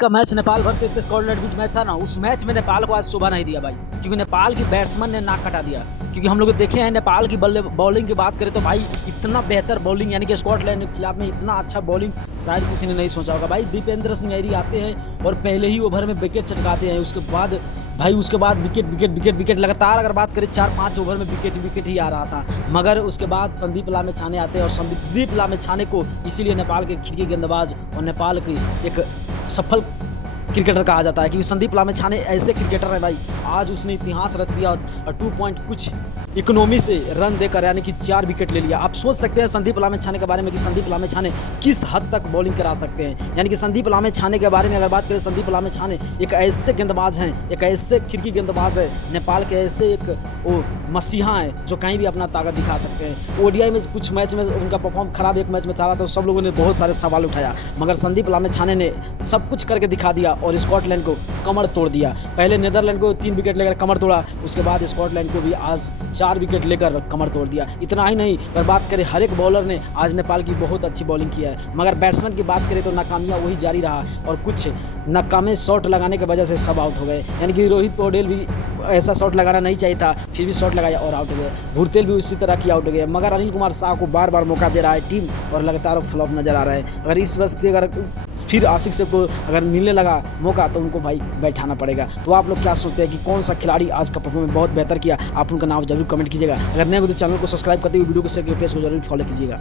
का match Nepal versus Scotland बीच match था ना, उस मैच में नेपाल को आज शोभा नहीं दिया भाई, क्योंकि नेपाल की बैट्समैन ने नाक कटा दिया। क्योंकि हम लोग देखे हैं नेपाल की बॉलिंग की बात करें तो भाई इतना बेहतर बॉलिंग, यानी कि स्कॉटलैंड के खिलाफ में इतना अच्छा बॉलिंग शायद किसी ने नहीं सोचा होगा। भाई दीपेंद्र सिंह ऐरी आते हैं और पहले ही ओवर में विकेट चटकाते हैं। उसके बाद विकेट लगातार अगर बात करें 4-5 ओवर में विकेट ही आ रहा था। मगर उसके बाद संदीप लामिछाने आते हैं और संदीप लामिछाने को इसीलिए नेपाल के खिड़की गेंदबाज और नेपाल की एक सफल क्रिकेटर कहा जाता है, क्योंकि संदीप लामिछाने ऐसे क्रिकेटर हैं भाई, आज उसने इतिहास रच दिया और 2 पॉइंट कुछ इकोनॉमी से रन देकर यानी कि 4 विकेट ले लिया। आप सोच सकते हैं संदीप लामिछाने के बारे में कि संदीप लामिछाने किस हद तक बॉलिंग करा सकते हैं। यानी कि संदीप लामिछाने के बारे में अगर बात करें, संदीप लामिछाने एक ऐसे गेंदबाज हैं, एक ऐसे खिड़की गेंदबाज है, नेपाल के ऐसे एक वो मसीहा है जो कहीं भी अपना ताकत दिखा सकते हैं। ओडीआई में कुछ मैच में उनका परफॉर्म खराब एक मैच में था तो सब लोगों ने बहुत सारे सवाल उठाया, मगर संदीप लामिछाने ने सब कुछ करके दिखा दिया और स्कॉटलैंड को कमर तोड़ दिया। पहले नीदरलैंड को 3 विकेट लेकर कमर तोड़ा, उसके बाद स्कॉटलैंड को भी आज 4 विकेट लेकर कमर तोड़ दिया। इतना ही नहीं, अगर बात करें हर एक बॉलर ने आज नेपाल की बहुत अच्छी बॉलिंग किया है, मगर बैट्समैन की बात करें तो नाकामियाँ वही जारी रहा और कुछ नाकामे शॉट लगाने की वजह से सब आउट हो गए। यानी कि रोहित पौडेल भी ऐसा शॉट लगाना नहीं चाहिए था, फिर भी शॉट लगाया और आउट हो गए। भुरतेल भी उसी तरह की आउट हो गए, मगर अनिल कुमार शाह को बार बार मौका दे रहा है टीम और लगातार फ्लॉप नजर आ रहा है। अगर इस वक्त से अगर फिर आशिक से को अगर मिलने लगा मौका तो उनको भाई बैठाना पड़ेगा। तो आप लोग क्या सोचते हैं कि कौन सा खिलाड़ी आज का परफॉर्मेंस बहुत बेहतर किया? आप उनका नाम जरूर कमेंट कीजिएगा। अगर नए हो तो चैनल को सब्सक्राइब करते हुए वीडियो को शेयर पेज को जरूर फॉलो कीजिएगा।